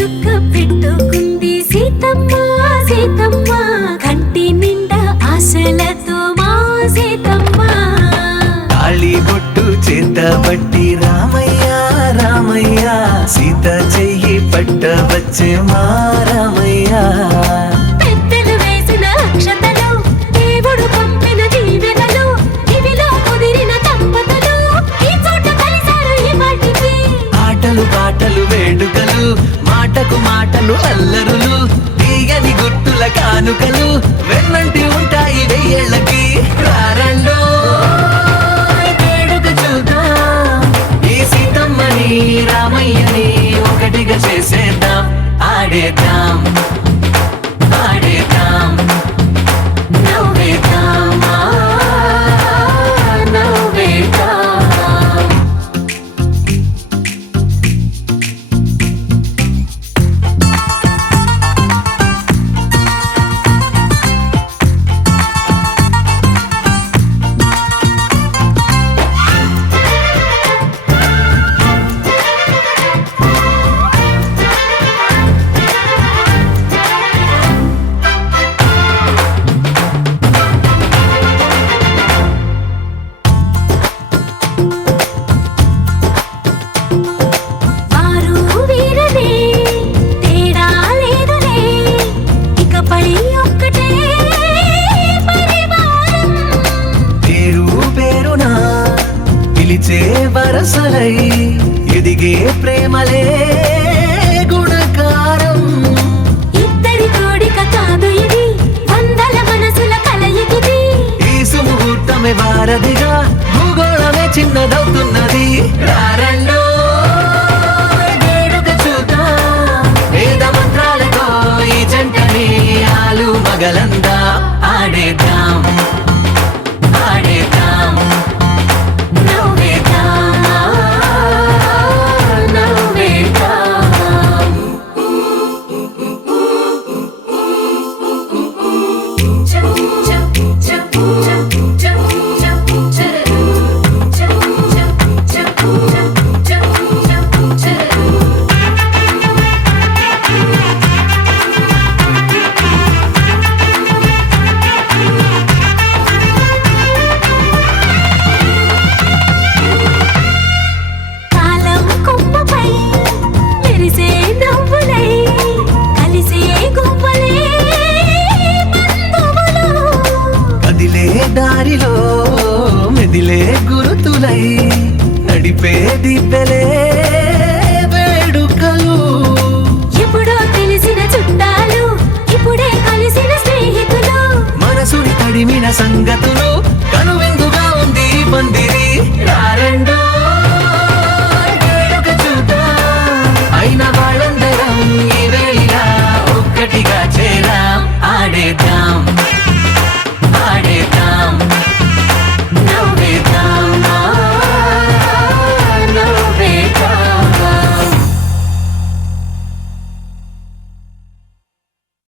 చుక్క పెట్టుకుంది సీతమ్మ సీతమ్మ కంటి నిండా ఆశలతో మా సీతమ్మ తాళి బొట్టు చేతబట్టి రామయ్య రామయ్య సీత చెయ్యి పట్టవచ్చే మా రామయ్య పెద్దలు వేసిన అక్షతలు దేవుడు పంపిన దీవెనలు ఇవిలో కుదిరిన దంపతులు ఈ చోట కలిసారు ఈ వాటికి ఆటలు పాటలు వేడుకలు మాటకు మాటలు అల్లరులు తీయని గుర్తుల కానుకలు వెన్నంటి ఉంటాయి వెయ్యేళ్ళకి రారండో వేడుక చూద్దాం ఈ సీతమ్మని రామయ్యని ఒకటిగా చేసేద్దాం ఆడేద్దాం ఆడేద్దాం నవ్వేద్దాం నవ్వేద్దాం వారు వీరనే తేడా లేదులే ఇకపై ఒక్కటే పరివారం పేరు పేరునా పిలిచే వరసలై ఎదిగే ప్రేమలే గుణకారం ఇద్దరి కోడిక కాదు ఇది వందల మనసుల కలయికిది ఈ సుముహూర్తమే వారధిగా భూగోళమే చిన్నదవుతున్నది రారండో వేడుక చూద్దాం వేద మంత్రాలతో ఈ జంటని ఆలు మగలందరూ